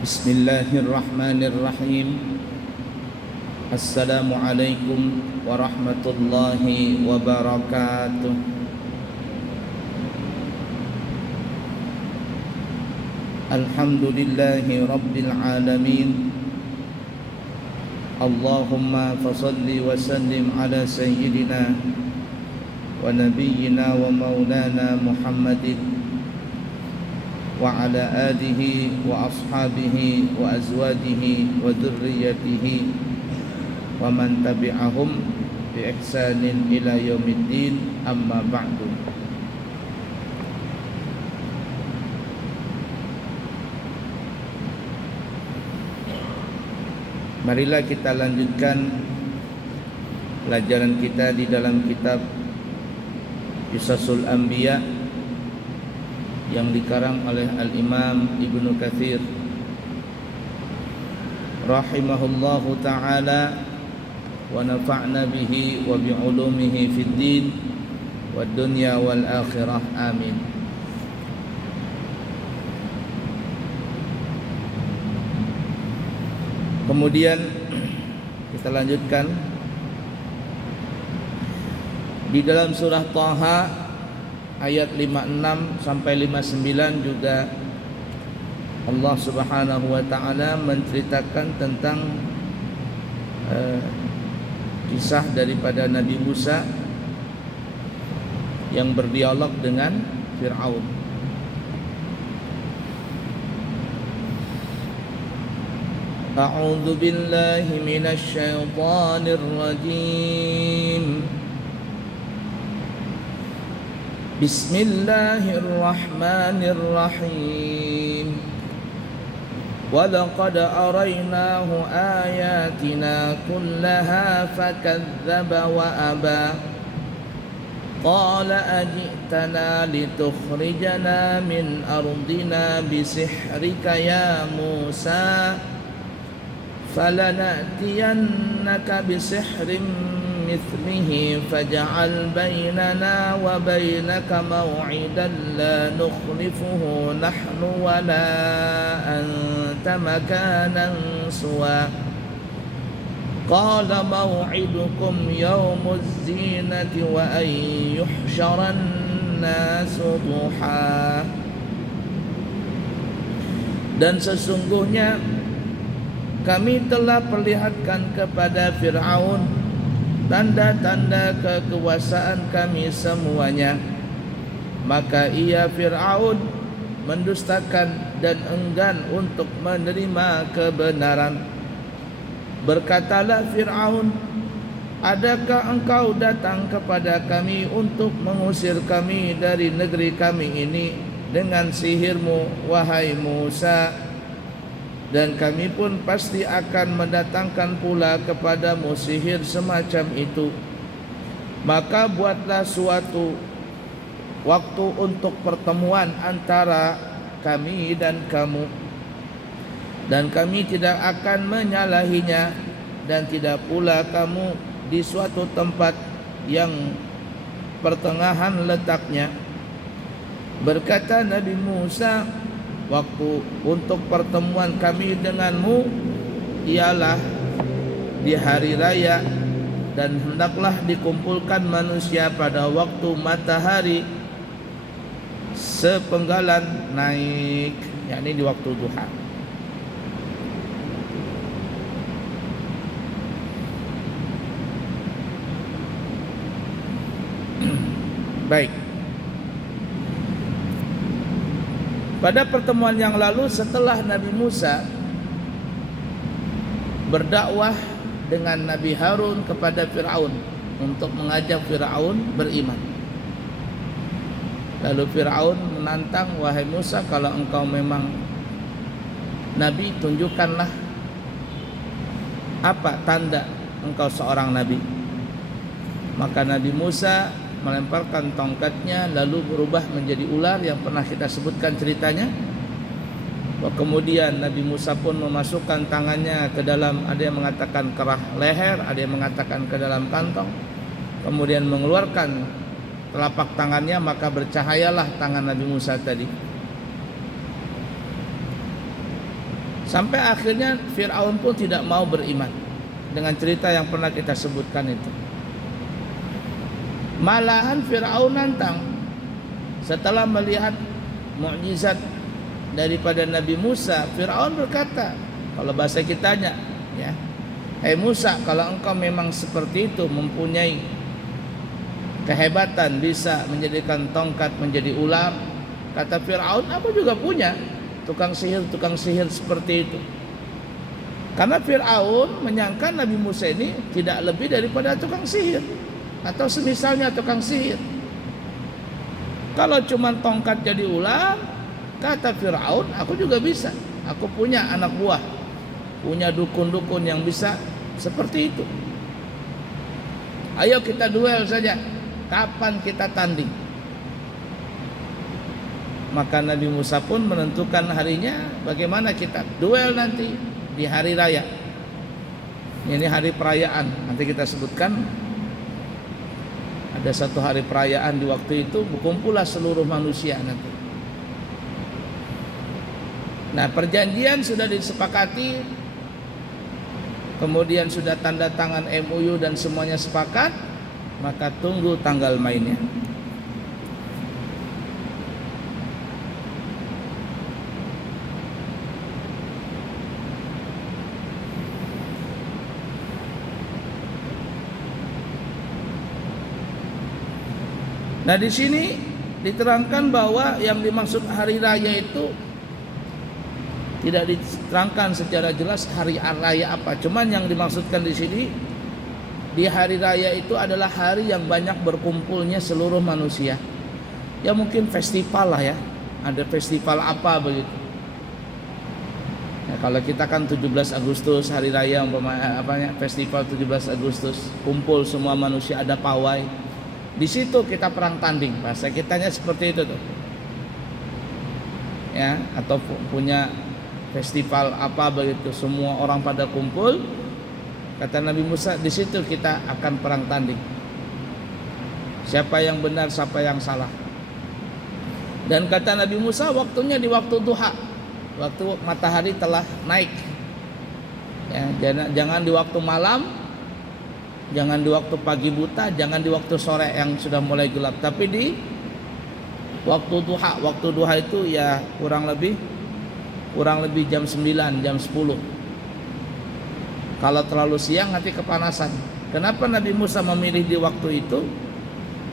Bismillahirrahmanirrahim. Assalamualaikum warahmatullahi wabarakatuh. Alhamdulillahi rabbil alamin. Allahumma fasalli wa sallim ala sayyidina wa nabiyyina wa maulana Muhammadin wa ala alihi wa ashabihi wa azwajihi wa dhurriyyatihi wa man tabi'ahum bi ihsanin ila yaumiddin, amma ba'du. Marilah kita lanjutkan pelajaran kita di dalam kitab Qisasul Anbiya yang dikarang oleh Al-Imam Ibnu Katsir rahimahullahu ta'ala, wa nafa'na bihi wa bi'ulumihi fid din wad dunya wal akhirah, amin. Kemudian kita lanjutkan di dalam surah Thaha ayat 56 sampai 59 juga Allah Subhanahu wa taala menceritakan tentang kisah daripada Nabi Musa yang berdialog dengan Fir'aun. A'udzu billahi minasy syaithanir rajim. Bismillahirrahmanirrahim. Walaqad arainahu ayatina kullaha fakadzdzaba wa aba. Qala aji'tana litukhrijana min ardina bisihrika ya Musa. Falana'tiyannaka bisihrin مثله فاجعل بيننا وبينك موعدا لا نخلفه نحن ولا أنت مكانا سوى قال موعدكم يوم الزينة وأن يحشر الناس ضحى. Dan sesungguhnya kami telah perlihatkan kepada Fir'aun tanda-tanda kekuasaan kami semuanya, maka ia Fir'aun mendustakan dan enggan untuk menerima kebenaran. Berkatalah Fir'aun, adakah engkau datang kepada kami untuk mengusir kami dari negeri kami ini dengan sihirmu, wahai Musa? Dan kami pun pasti akan mendatangkan pula kepadamu sihir semacam itu. Maka buatlah suatu waktu untuk pertemuan antara kami dan kamu, dan kami tidak akan menyalahinya, dan tidak pula kamu di suatu tempat yang pertengahan letaknya. Berkata Nabi Musa, waktu untuk pertemuan kami denganmu ialah di hari raya, dan hendaklah dikumpulkan manusia pada waktu matahari sepenggalan naik, yakni di waktu duha. Baik. Pada pertemuan yang lalu, setelah Nabi Musa berdakwah dengan Nabi Harun kepada Fir'aun untuk mengajak Fir'aun beriman, lalu Fir'aun menantang, wahai Musa, kalau engkau memang Nabi, tunjukkanlah apa tanda engkau seorang Nabi. Maka Nabi Musa melemparkan tongkatnya lalu berubah menjadi ular yang pernah kita sebutkan ceritanya. Kemudian Nabi Musa pun memasukkan tangannya ke dalam, ada yang mengatakan kerah leher, ada yang mengatakan ke dalam kantong, kemudian mengeluarkan telapak tangannya, maka bercahayalah tangan Nabi Musa tadi. Sampai akhirnya Fir'aun pun tidak mau beriman dengan cerita yang pernah kita sebutkan itu. Malahan Fir'aun nantang setelah melihat mukjizat daripada Nabi Musa. Fir'aun berkata, kalau bahasa kitanya ya, "Hai Musa, kalau engkau memang seperti itu, mempunyai kehebatan bisa menjadikan tongkat menjadi ular," kata Fir'aun, "aku juga punya tukang sihir seperti itu." Karena Fir'aun menyangka Nabi Musa ini tidak lebih daripada tukang sihir atau semisalnya tukang sihir. Kalau cuma tongkat jadi ular, kata Fir'aun, aku juga bisa. Aku punya anak buah, punya dukun-dukun yang bisa seperti itu. Ayo kita duel saja. Kapan kita tanding? Maka Nabi Musa pun menentukan harinya, bagaimana kita duel nanti di hari raya. Ini hari perayaan. Nanti kita sebutkan ada satu hari perayaan di waktu itu, berkumpullah seluruh manusia nanti. Nah, perjanjian sudah disepakati, kemudian sudah tanda tangan MOU dan semuanya sepakat, maka tunggu tanggal mainnya. Nah, di sini diterangkan bahwa yang dimaksud hari raya itu tidak diterangkan secara jelas hari raya apa. Cuman yang dimaksudkan di sini, di hari raya itu adalah hari yang banyak berkumpulnya seluruh manusia. Ya mungkin festival lah ya. Ada festival apa begitu. Ya, kalau kita kan 17 Agustus hari raya festival 17 Agustus, kumpul semua manusia, ada pawai. Di situ kita perang tanding. Bahasa kitanya seperti itu tuh. Ya, atau punya festival apa begitu, semua orang pada kumpul. Kata Nabi Musa, di situ kita akan perang tanding. Siapa yang benar, siapa yang salah. Dan kata Nabi Musa, waktunya di waktu duha, waktu matahari telah naik. Ya, jangan di waktu malam, jangan di waktu pagi buta, jangan di waktu sore yang sudah mulai gelap, tapi di waktu duha. Waktu duha itu ya kurang lebih jam 9, jam 10. Kalau terlalu siang nanti kepanasan. Kenapa Nabi Musa memilih di waktu itu?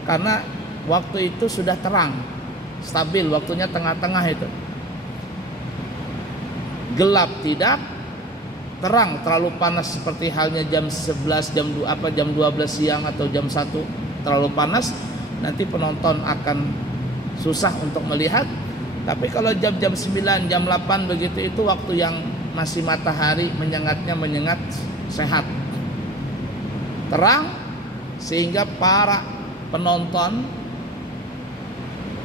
Karena waktu itu sudah terang, stabil, waktunya tengah-tengah itu. Gelap tidak, terang terlalu panas seperti halnya jam 11, jam 12 siang atau jam 1 terlalu panas, nanti penonton akan susah untuk melihat. Tapi kalau jam-jam 9, jam 8 begitu, itu waktu yang masih matahari menyengat sehat. Terang sehingga para penonton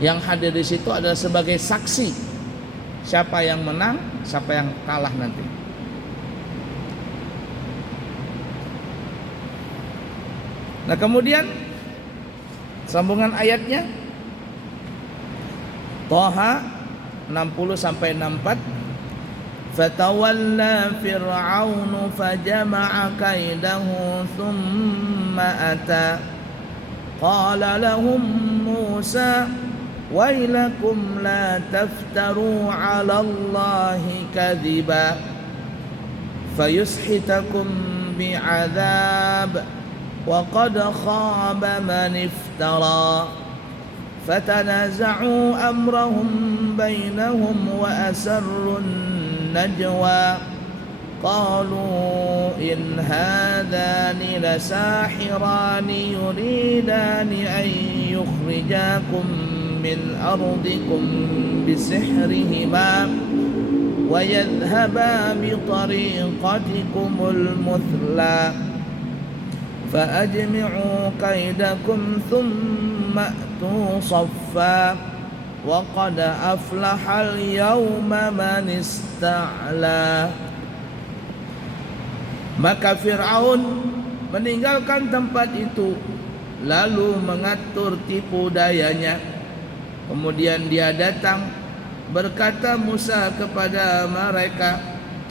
yang hadir di situ adalah sebagai saksi siapa yang menang, siapa yang kalah nanti. Nah, kemudian sambungan ayatnya Thaha 60 sampai 64. Fatawalla fir'aunu fajama'a kaidahu thumma ata qala lahum Musa wailakum la taftaru 'ala Allahi kadhiba fayushitakum bi'adzab wa qad khaba man iftara فتنازعوا أمرهم بينهم وأسروا النجوى قالوا إن هذان لساحران يريدان أن يخرجاكم من أرضكم بسحرهما ويذهبا بطريقتكم المثلى فأجمعوا كيدكم ثم أتوا صفا وقد أفلح اليوم من استعلى. Maka Fir'aun meninggalkan tempat itu, lalu mengatur tipu dayanya. Kemudian dia datang, berkata Musa kepada mereka,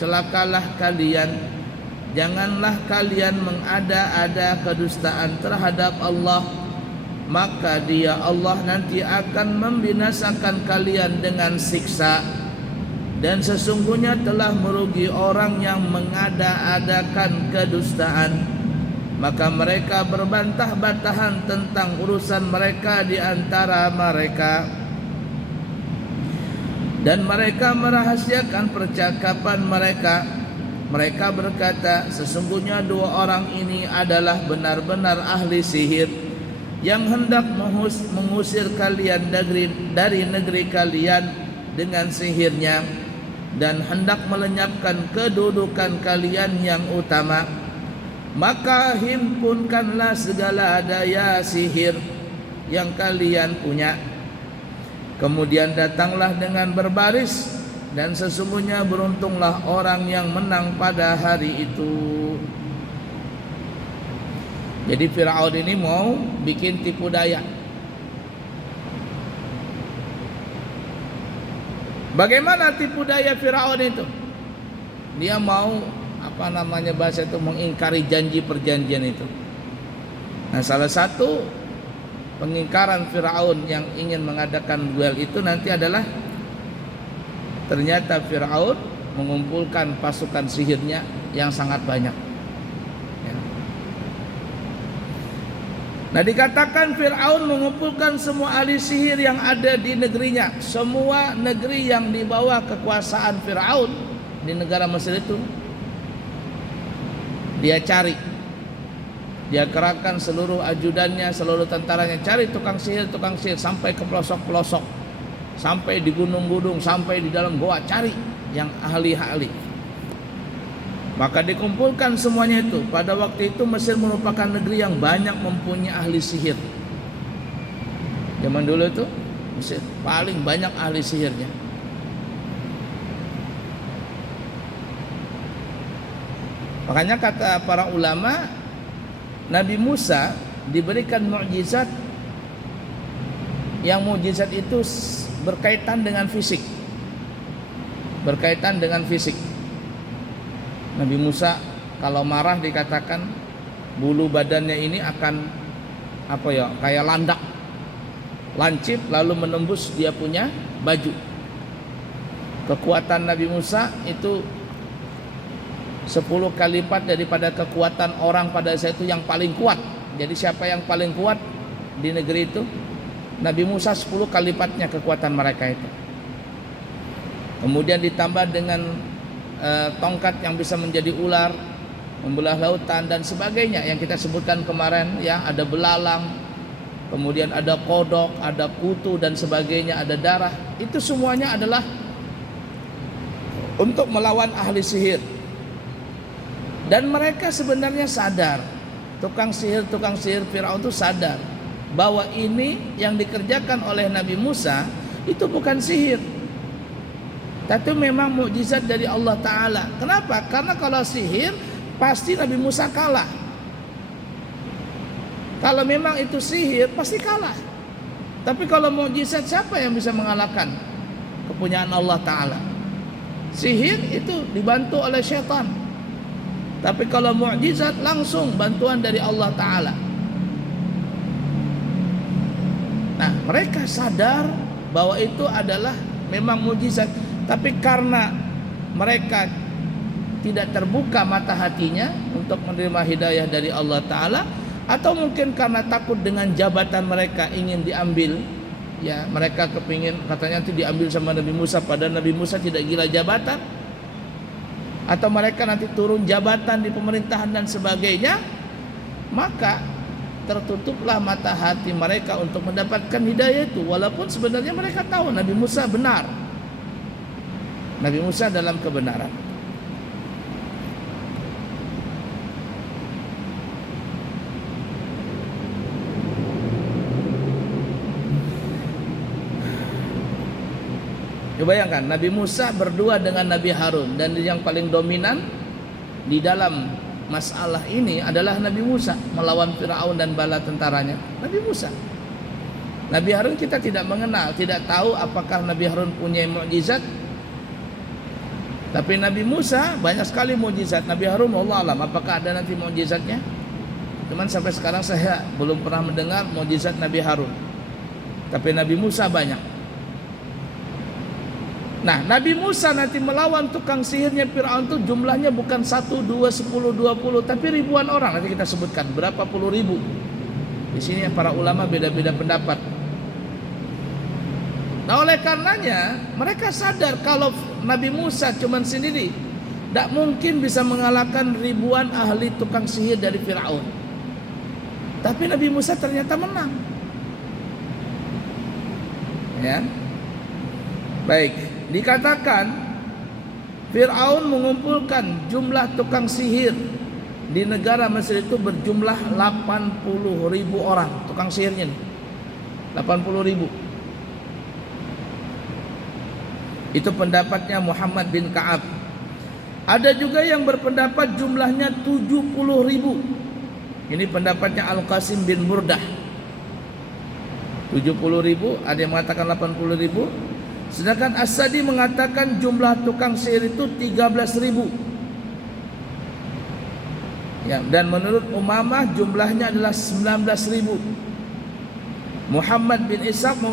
celakalah kalian, janganlah kalian mengada-ada kedustaan terhadap Allah, maka Dia Allah nanti akan membinasakan kalian dengan siksa. Dan sesungguhnya telah merugi orang yang mengada-adakan kedustaan, maka mereka berbantah-bantahan tentang urusan mereka di antara mereka, dan mereka merahasiakan percakapan mereka. Mereka berkata, sesungguhnya dua orang ini adalah benar-benar ahli sihir yang hendak mengusir kalian dari negeri kalian dengan sihirnya, dan hendak melenyapkan kedudukan kalian yang utama. Maka himpunkanlah segala daya sihir yang kalian punya. Kemudian datanglah dengan berbaris, dan sesungguhnya beruntunglah orang yang menang pada hari itu. Jadi Firaun ini mau bikin tipu daya. Bagaimana tipu daya Firaun itu? Dia mau bahasa itu, mengingkari janji perjanjian itu. Nah, salah satu pengingkaran Firaun yang ingin mengadakan duel itu nanti adalah ternyata Firaun mengumpulkan pasukan sihirnya yang sangat banyak. Nah, dikatakan Fir'aun mengumpulkan semua ahli sihir yang ada di negerinya. Semua negeri yang di bawah kekuasaan Fir'aun di negara Mesir itu dia cari. Dia kerahkan seluruh ajudannya, seluruh tentaranya, cari tukang sihir sampai ke pelosok-pelosok, sampai di gunung-gunung, sampai di dalam goa, cari yang ahli-ahli. Maka dikumpulkan semuanya itu. Pada waktu itu Mesir merupakan negeri yang banyak mempunyai ahli sihir. Zaman dulu itu Mesir paling banyak ahli sihirnya. Makanya kata para ulama, Nabi Musa diberikan mukjizat, yang mukjizat itu berkaitan dengan fisik. Berkaitan dengan fisik. Nabi Musa kalau marah dikatakan bulu badannya ini akan kayak landak, lancip lalu menembus dia punya baju. Kekuatan Nabi Musa itu 10 kali lipat daripada kekuatan orang pada saat itu yang paling kuat. Jadi siapa yang paling kuat di negeri itu? Nabi Musa 10 kali lipatnya kekuatan mereka itu. Kemudian ditambah dengan tongkat yang bisa menjadi ular, membelah lautan dan sebagainya yang kita sebutkan kemarin ya, ada belalang, kemudian ada kodok, ada kutu dan sebagainya, ada darah. Itu semuanya adalah untuk melawan ahli sihir. Dan mereka sebenarnya sadar, tukang sihir Firaun itu sadar bahwa ini yang dikerjakan oleh Nabi Musa itu bukan sihir, tapi memang mukjizat dari Allah Ta'ala. Kenapa? Karena kalau sihir pasti Nabi Musa kalah. Kalau memang itu sihir pasti kalah. Tapi kalau mukjizat, siapa yang bisa mengalahkan kepunyaan Allah Ta'ala? Sihir itu dibantu oleh syaitan. Tapi kalau mukjizat langsung bantuan dari Allah Ta'ala. Nah, mereka sadar bahwa itu adalah memang mukjizat. Tapi karena mereka tidak terbuka mata hatinya untuk menerima hidayah dari Allah Ta'ala, atau mungkin karena takut dengan jabatan mereka ingin diambil, ya mereka kepingin katanya nanti diambil sama Nabi Musa, padahal Nabi Musa tidak gila jabatan, atau mereka nanti turun jabatan di pemerintahan dan sebagainya, maka tertutuplah mata hati mereka untuk mendapatkan hidayah itu. Walaupun sebenarnya mereka tahu Nabi Musa benar, Nabi Musa dalam kebenaran. Coba bayangkan, Nabi Musa berdua dengan Nabi Harun, dan yang paling dominan di dalam masalah ini adalah Nabi Musa melawan Firaun dan bala tentaranya. Nabi Musa. Nabi Harun kita tidak mengenal, tidak tahu apakah Nabi Harun punya mukjizat. Tapi Nabi Musa banyak sekali mukjizat. Nabi Harun wallahu alam apakah ada nanti mukjizatnya? Cuman sampai sekarang saya belum pernah mendengar mukjizat Nabi Harun. Tapi Nabi Musa banyak. Nah, Nabi Musa nanti melawan tukang sihirnya Fir'aun itu jumlahnya bukan 1, 2, 10, 20, tapi ribuan orang. Nanti kita sebutkan berapa puluh ribu. Di sini para ulama beda-beda pendapat. Nah, oleh karenanya mereka sadar kalau Nabi Musa cuman sendiri tidak mungkin bisa mengalahkan ribuan ahli tukang sihir dari Fir'aun. Tapi Nabi Musa ternyata menang. Ya. Baik, dikatakan Fir'aun mengumpulkan jumlah tukang sihir di negara Mesir itu berjumlah 80.000 orang tukang sihirnya nih. 80.000. Itu pendapatnya Muhammad bin Ka'ab. Ada juga yang berpendapat jumlahnya 70.000. Ini pendapatnya Al-Qasim bin Burdah. 70.000, ada yang mengatakan 80.000. Sedangkan As-Sadi mengatakan jumlah tukang sihir itu 13.000. Ya, dan menurut Umamah jumlahnya adalah 19.000. Muhammad bin Ishaq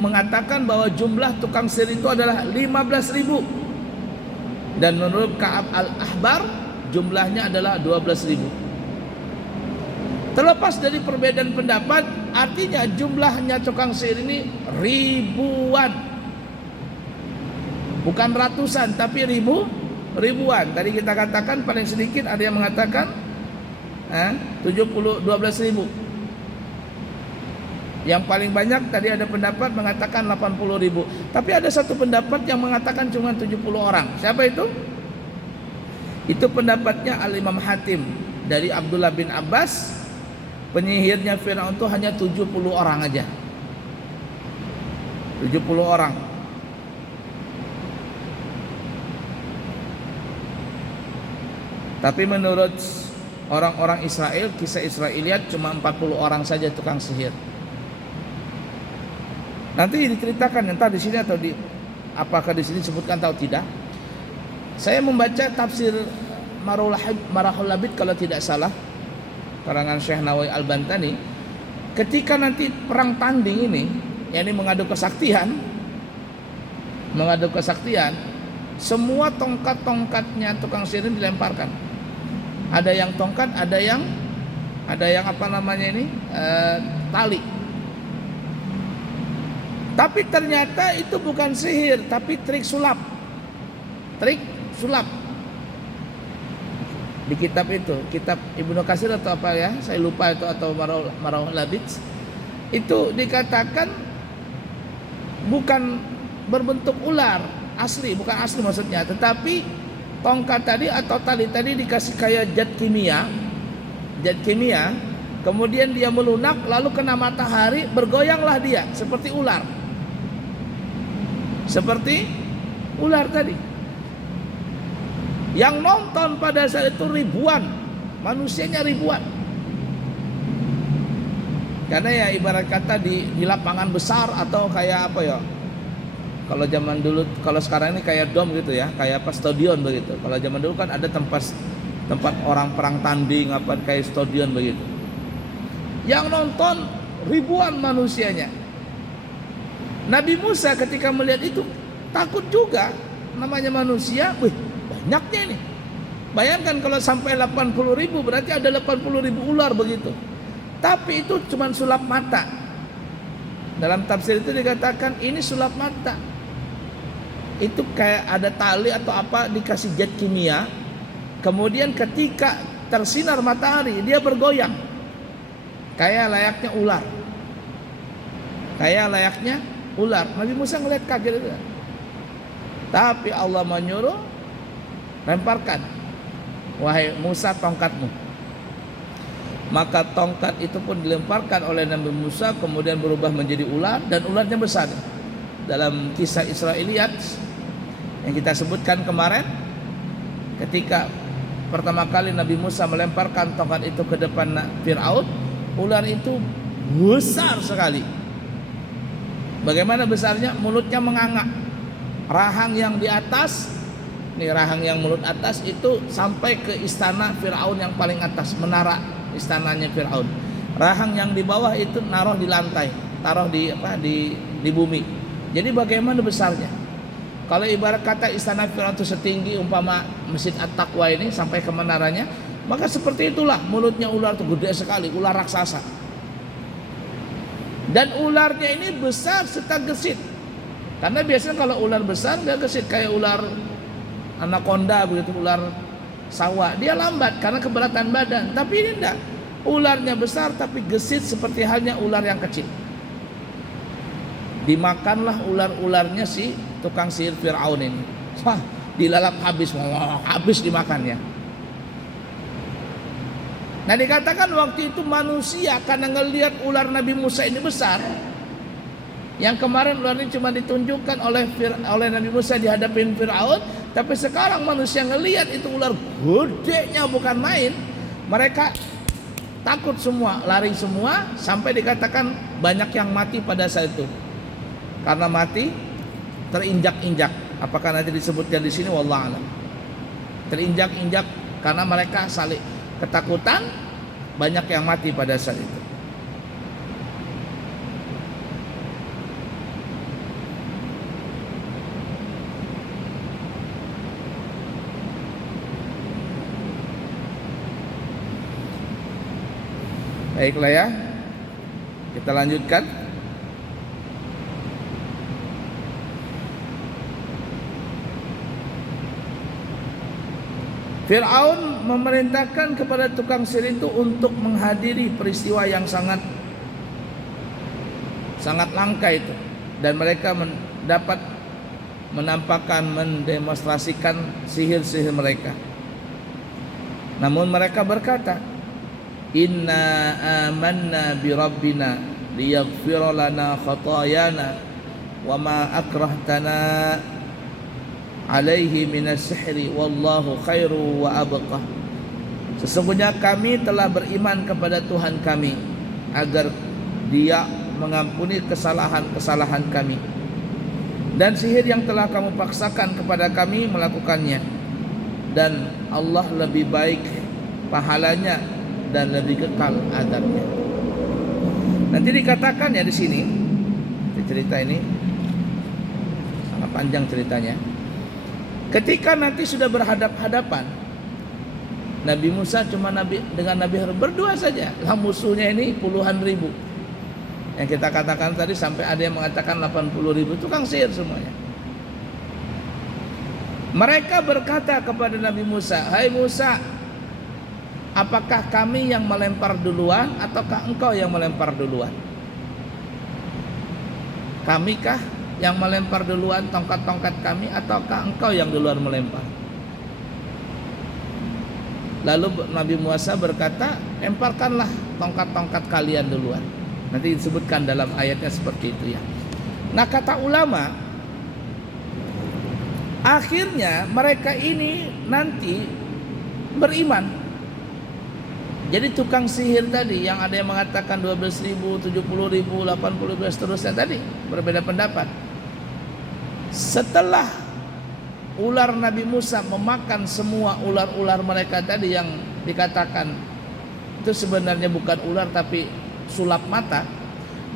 mengatakan bahwa jumlah tukang sihir itu adalah 15.000. Dan menurut Ka'ab al-Ahbar jumlahnya adalah 12.000. Terlepas dari perbedaan pendapat, artinya jumlahnya tukang sihir ini ribuan. Bukan ratusan, tapi ribuan. Tadi kita katakan paling sedikit ada yang mengatakan 12.000. Yang paling banyak tadi ada pendapat mengatakan 80.000. Tapi ada satu pendapat yang mengatakan cuma 70 orang. Siapa itu? Itu pendapatnya Al-Imam Hatim dari Abdullah bin Abbas. Penyihirnya Fir'aun itu hanya 70 orang aja. 70 orang. Tapi menurut orang-orang Israel, kisah Israiliyat cuma 40 orang saja tukang sihir. Nanti diceritakan entah di sini atau di apakah di sini disebutkan atau tidak. Saya membaca tafsir Marahul Labid kalau tidak salah, karangan Syekh Nawawi Al-Bantani. Ketika nanti perang tanding ini, yakni mengadu kesaktian, semua tongkat-tongkatnya tukang sihir dilemparkan. Ada yang tongkat, ada yang apa namanya ini tali. Tapi ternyata itu bukan sihir, tapi trik sulap. Trik sulap. Di kitab itu, kitab Ibnu Katsir atau apa ya, saya lupa itu, atau Marahul Labid, itu dikatakan bukan berbentuk ular asli, bukan asli maksudnya, tetapi tongkat tadi atau tali tadi dikasih kayak zat kimia, kemudian dia melunak, lalu kena matahari, bergoyanglah dia seperti ular tadi. Yang nonton pada saat itu ribuan, manusianya ribuan. Karena ya ibarat kata di lapangan besar atau kayak apa ya? Kalau zaman dulu, kalau sekarang ini kayak dom gitu ya, kayak apa stadion begitu. Kalau zaman dulu kan ada tempat orang perang tanding apa kayak stadion begitu. Yang nonton ribuan manusianya. Nabi Musa ketika melihat itu takut juga, namanya manusia, banyaknya ini. Bayangkan kalau sampai 80.000 berarti ada 80.000 ular begitu. Tapi itu cuma sulap mata. Dalam tafsir itu dikatakan ini sulap mata. Itu kayak ada tali atau apa dikasih zat kimia. Kemudian ketika tersinar matahari dia bergoyang. Kayak layaknya ular. Nabi Musa ngeliat kaget itu. Tapi Allah menyuruh lemparkan, wahai Musa, tongkatmu. Maka tongkat itu pun dilemparkan oleh Nabi Musa, kemudian berubah menjadi ular, dan ularnya besar. Dalam kisah Israiliyat yang kita sebutkan kemarin, ketika pertama kali Nabi Musa melemparkan tongkat itu ke depan Fir'aun, ular itu besar sekali. Bagaimana besarnya? Mulutnya menganga, rahang yang di atas Ini rahang yang mulut atas itu sampai ke istana Fir'aun yang paling atas, menara istananya Fir'aun. Rahang yang di bawah itu naruh di lantai, taruh di bumi. Jadi bagaimana besarnya? Kalau ibarat kata istana Fir'aun itu setinggi umpama Masjid At-Taqwa ini sampai ke menaranya, maka seperti itulah mulutnya ular itu, gede sekali, ular raksasa. Dan ularnya ini besar serta gesit. Karena biasanya kalau ular besar nggak gesit kayak ular anaconda begitu, ular sawah, dia lambat karena keberatan badan. Tapi ini enggak, ularnya besar tapi gesit seperti halnya ular yang kecil. Dimakanlah ular-ularnya si tukang sihir Fir'aun ini. Wah, dilalap habis, habis dimakannya. Nah, dikatakan waktu itu manusia karena ngelihat ular Nabi Musa ini besar. Yang kemarin ular ini cuma ditunjukkan oleh Nabi Musa di hadapan Fir'aun, tapi sekarang manusia ngelihat itu ular gedenya bukan main. Mereka takut semua, lari semua, sampai dikatakan banyak yang mati pada saat itu. Karena mati terinjak-injak. Apakah nanti disebutkan di sini, wallahu a'lam. Terinjak-injak karena mereka saling ketakutan, banyak yang mati pada saat itu. Baiklah ya, kita lanjutkan. Fir'aun memerintahkan kepada tukang sihir itu untuk menghadiri peristiwa yang sangat langka itu, dan mereka dapat menampakkan, mendemonstrasikan sihir-sihir mereka. Namun mereka berkata, inna amanna bi rabbina liyaghfira lana khatayana wa ma akrahtana alaihi minas sihri wallahu khairu wa abqa. Sesungguhnya kami telah beriman kepada Tuhan kami agar Dia mengampuni kesalahan-kesalahan kami, dan sihir yang telah kamu paksakan kepada kami melakukannya, dan Allah lebih baik pahalanya dan lebih kekal adabnya. Nanti dikatakan ya di sini, di cerita ini sangat panjang ceritanya. Ketika nanti sudah berhadap-hadapan, Nabi Musa cuma dengan Nabi Harun berdua saja. Lah musuhnya ini puluhan ribu. Yang kita katakan tadi sampai ada yang mengatakan 80 ribu tukang sihir semuanya. Mereka berkata kepada Nabi Musa, hai Musa, apakah kami yang melempar duluan ataukah engkau yang melempar duluan? Kamikah yang melempar duluan tongkat-tongkat kami ataukah engkau yang duluan melempar? Lalu Nabi Musa berkata, lemparkanlah tongkat-tongkat kalian duluan. Nanti disebutkan dalam ayatnya seperti itu ya. Nah, kata ulama, akhirnya mereka ini nanti beriman. Jadi tukang sihir tadi yang ada yang mengatakan 12.000, 70.000, 80.000 seterusnya tadi berbeda pendapat. Setelah ular Nabi Musa memakan semua ular-ular mereka tadi yang dikatakan itu sebenarnya bukan ular tapi sulap mata,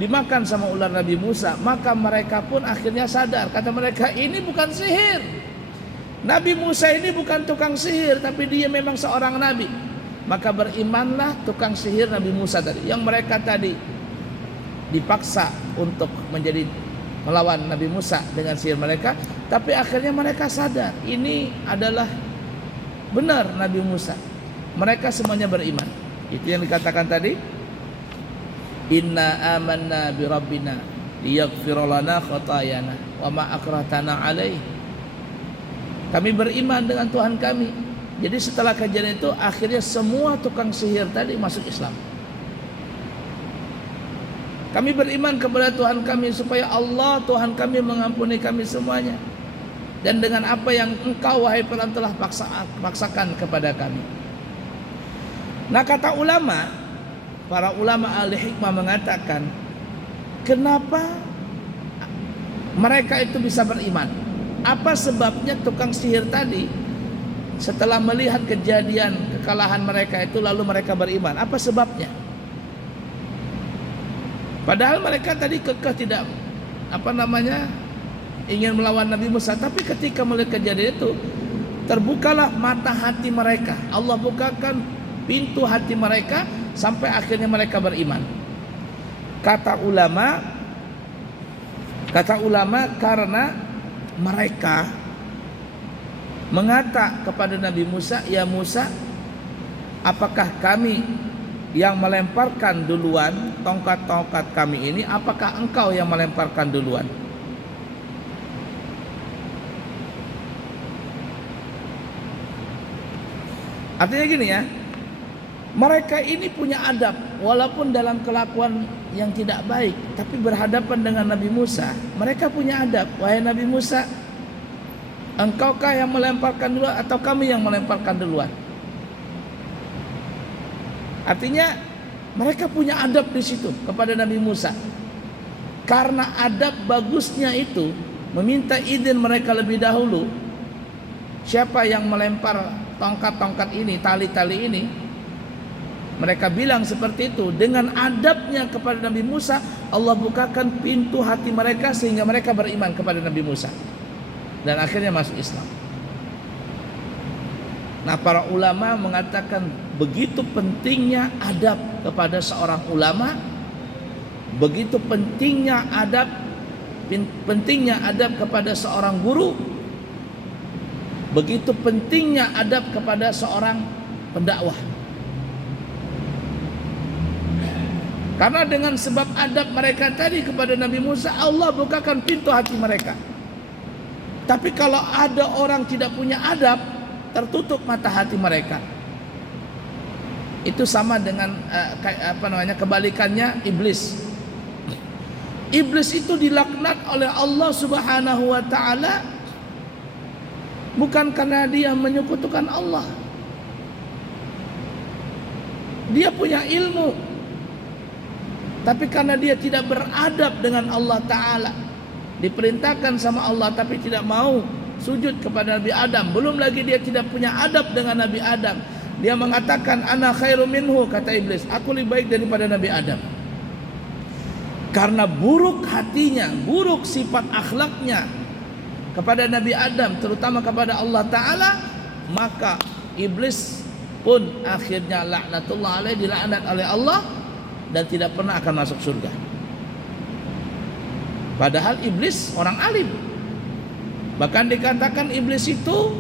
dimakan sama ular Nabi Musa, maka mereka pun akhirnya sadar. Kata mereka, ini bukan sihir. Nabi Musa ini bukan tukang sihir, tapi dia memang seorang nabi. Maka berimanlah tukang sihir Nabi Musa tadi, yang mereka tadi dipaksa untuk menjadi melawan Nabi Musa dengan sihir mereka, tapi akhirnya mereka sadar ini adalah benar Nabi Musa. Mereka semuanya beriman. Itu yang dikatakan tadi, inna amanna bi rabbina liyaghfira lana khatayana wa ma akrahtana alaih. Kami beriman dengan Tuhan kami. Jadi setelah kejadian itu akhirnya semua tukang sihir tadi masuk Islam. Kami beriman kepada Tuhan kami supaya Allah Tuhan kami mengampuni kami semuanya, dan dengan apa yang engkau wahai Fir'aun telah paksakan kepada kami. Nah, kata ulama, para ulama ahli hikmah mengatakan, kenapa mereka itu bisa beriman? Apa sebabnya tukang sihir tadi setelah melihat kejadian kekalahan mereka itu lalu mereka beriman? Apa sebabnya? Padahal mereka tadi kekeh tidak ingin melawan Nabi Musa, tapi ketika melihat kejadian itu terbukalah mata hati mereka. Allah bukakan pintu hati mereka sampai akhirnya mereka beriman. Kata ulama karena mereka mengata kepada Nabi Musa, "Ya Musa, apakah kami yang melemparkan duluan tongkat-tongkat kami ini? Apakah engkau yang melemparkan duluan?" Artinya gini ya, mereka ini punya adab walaupun dalam kelakuan yang tidak baik, tapi berhadapan dengan Nabi Musa, mereka punya adab. "Wahai Nabi Musa, engkaukah yang melemparkan duluan atau kami yang melemparkan duluan?" Artinya mereka punya adab di situ kepada Nabi Musa. Karena adab bagusnya itu meminta izin mereka lebih dahulu. Siapa yang melempar tongkat-tongkat ini, tali-tali ini? Mereka bilang seperti itu. Dengan adabnya kepada Nabi Musa, Allah bukakan pintu hati mereka sehingga mereka beriman kepada Nabi Musa dan akhirnya masuk Islam. Nah, para ulama mengatakan begitu pentingnya adab kepada seorang ulama, begitu pentingnya adab kepada seorang guru, begitu pentingnya adab kepada seorang pendakwah. Karena dengan sebab adab mereka tadi kepada Nabi Musa, Allah bukakan pintu hati mereka. Tapi kalau ada orang tidak punya adab, tertutup mata hati mereka. Itu sama dengan kebalikannya iblis. Iblis itu dilaknat oleh Allah Subhanahu wa taala bukan karena dia menyekutukan Allah. Dia punya ilmu, tapi karena dia tidak beradab dengan Allah Ta'ala. Diperintahkan sama Allah tapi tidak mau sujud kepada Nabi Adam. Belum lagi dia tidak punya adab dengan Nabi Adam. Dia mengatakan, "Ana khairu minhu," kata iblis, "aku lebih baik daripada Nabi Adam." Karena buruk hatinya, buruk sifat akhlaknya kepada Nabi Adam, terutama kepada Allah Ta'ala, maka iblis pun akhirnya laknatullah alaih, dilaknat oleh Allah dan tidak pernah akan masuk surga. Padahal iblis orang alim. Bahkan dikatakan iblis itu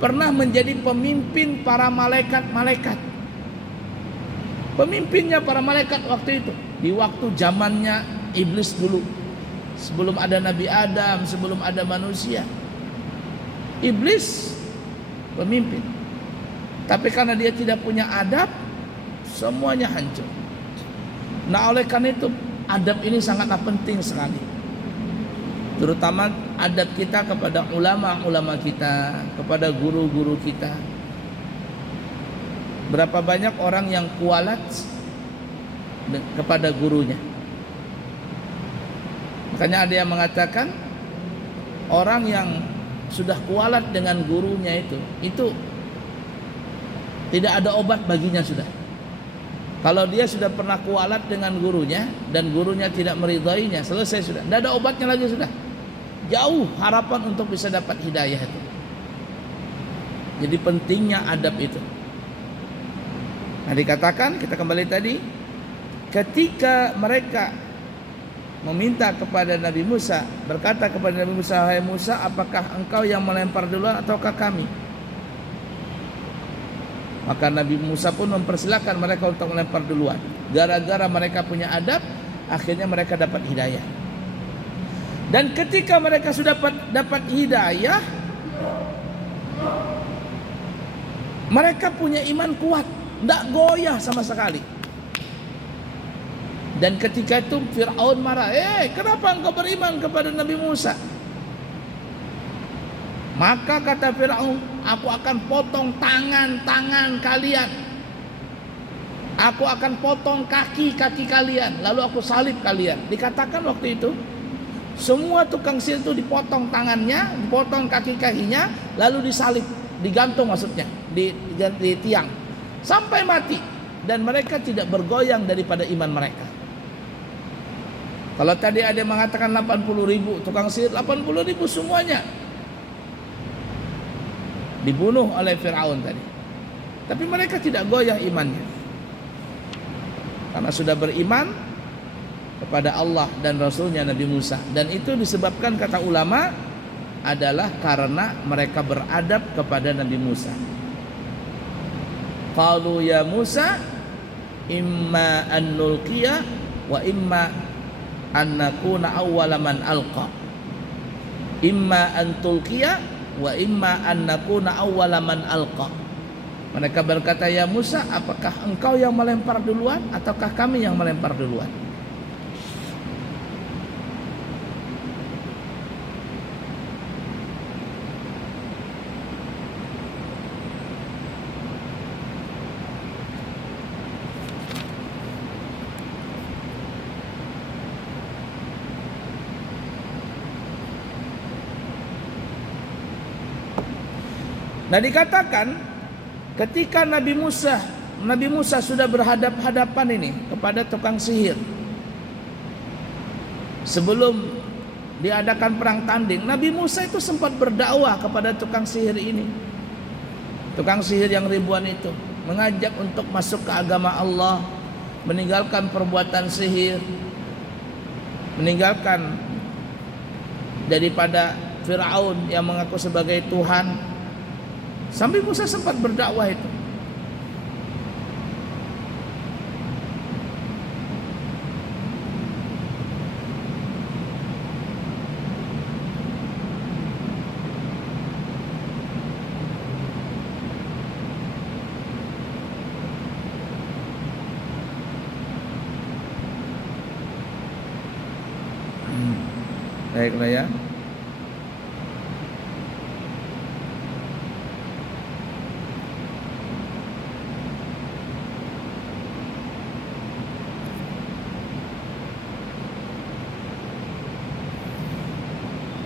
pernah menjadi pemimpin para malaikat-malaikat. Pemimpinnya para malaikat waktu itu, di waktu zamannya iblis dulu. Sebelum ada Nabi Adam, sebelum ada manusia. Iblis pemimpin. Tapi karena dia tidak punya adab, semuanya hancur. Nah, oleh karena itu adab ini sangatlah penting sekali. Terutama adab kita kepada ulama-ulama kita, kepada guru-guru kita. Berapa banyak orang yang kualat kepada gurunya. Makanya ada yang mengatakan orang yang sudah kualat dengan gurunya itu tidak ada obat baginya sudah. Kalau dia sudah pernah kualat dengan gurunya dan gurunya tidak meridainya, selesai sudah. Tidak ada obatnya lagi sudah. Jauh harapan untuk bisa dapat hidayah itu. Jadi pentingnya adab itu. Nah, dikatakan, kita kembali tadi, ketika mereka meminta kepada Nabi Musa, berkata kepada Nabi Musa, "Hai Musa, apakah engkau yang melempar duluan ataukah kami?" Maka Nabi Musa pun mempersilahkan mereka untuk melempar duluan. Gara-gara mereka punya adab, akhirnya mereka dapat hidayah. Dan ketika mereka sudah dapat hidayah, mereka punya iman kuat, tidak goyah sama sekali. Dan ketika itu Fir'aun marah, kenapa engkau beriman kepada Nabi Musa?" Maka kata Fir'aun, "Aku akan potong tangan-tangan kalian. Aku akan potong kaki-kaki kalian. Lalu aku salib kalian." Dikatakan waktu itu, Semua tukang sihir itu dipotong tangannya, dipotong kaki-kakinya, lalu disalib, digantung maksudnya di tiang sampai mati, dan mereka tidak bergoyang daripada iman mereka. Kalau tadi ada yang mengatakan 80.000 tukang sihir, 80.000 semuanya dibunuh oleh Firaun tadi. Tapi mereka tidak goyah imannya, karena sudah beriman kepada Allah dan Rasulnya Nabi Musa. Dan itu disebabkan, kata ulama, adalah karena mereka beradab kepada Nabi Musa. Qalu ya Musa imma an nulqiya wa imma an nakuna awwala man alqa. Imma an tulqiya wa imma an nakuna awwala man alqa. Mereka berkata, ya Musa, apakah engkau yang melempar duluan ataukah kami yang melempar duluan? Nah, dikatakan ketika Nabi Musa sudah berhadap-hadapan ini kepada tukang sihir, sebelum diadakan perang tanding, Nabi Musa itu sempat berdakwah kepada tukang sihir ini. Tukang sihir yang ribuan itu mengajak untuk masuk ke agama Allah, meninggalkan perbuatan sihir, meninggalkan daripada Firaun yang mengaku sebagai Tuhan. Sampai Musa sempat berdakwah itu. Baiklah ya.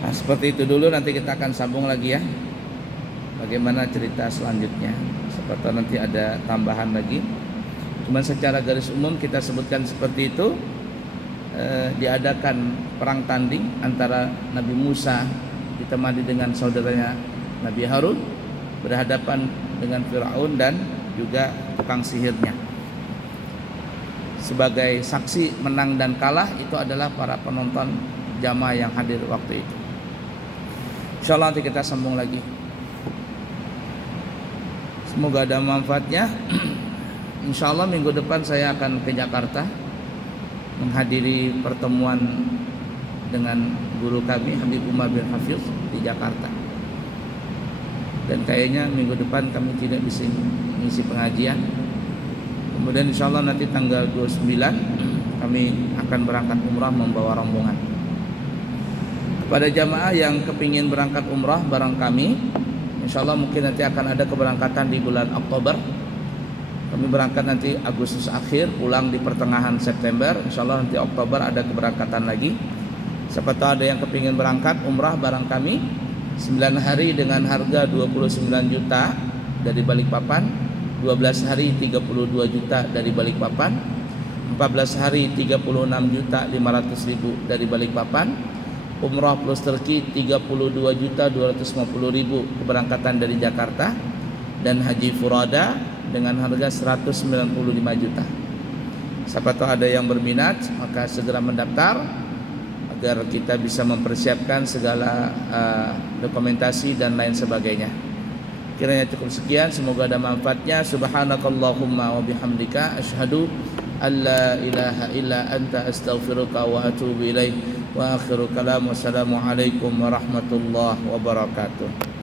Nah, seperti itu dulu, nanti kita akan sambung lagi ya. Bagaimana cerita selanjutnya? Seperti nanti ada tambahan lagi. Cuman secara garis umum kita sebutkan seperti itu. Diadakan perang tanding antara Nabi Musa ditemani dengan saudaranya Nabi Harun, berhadapan dengan Firaun dan juga tukang sihirnya. Sebagai saksi menang dan kalah itu adalah para penonton jamaah yang hadir waktu itu. Insyaallah nanti kita sambung lagi. Semoga ada manfaatnya. Insyaallah minggu depan saya akan ke Jakarta menghadiri pertemuan dengan guru kami Habib Umar bin Hafiz di Jakarta. Dan kayaknya minggu depan kami tidak bisa mengisi pengajian. Kemudian insyaallah nanti tanggal 29 kami akan berangkat umrah membawa rombongan. Kepada jamaah yang kepingin berangkat umrah bareng kami, insyaallah mungkin nanti akan ada keberangkatan di bulan Oktober. Kami berangkat nanti Agustus akhir, pulang di pertengahan September. Insyaallah nanti Oktober ada keberangkatan lagi. Siapa tahu ada yang kepingin berangkat umrah bareng kami 9 hari dengan harga 29 juta dari Balikpapan, 12 hari 32 juta dari Balikpapan, 14 hari 36 juta 500 ribu dari Balikpapan, umrah plus terki 32 juta 250 ribu keberangkatan dari Jakarta, dan haji furada dengan harga 195 juta. Siapa tahu ada yang berminat, maka segera mendaftar agar kita bisa mempersiapkan segala dokumentasi dan lain sebagainya. Kiranya cukup sekian, semoga ada manfaatnya. Subhanakallahumma wa bihamdika asyhadu an la ilaha illa anta astaghfiruka wa atubu ilaik. Wa akhiru kalam, wassalamu alaikum warahmatullahi wabarakatuh.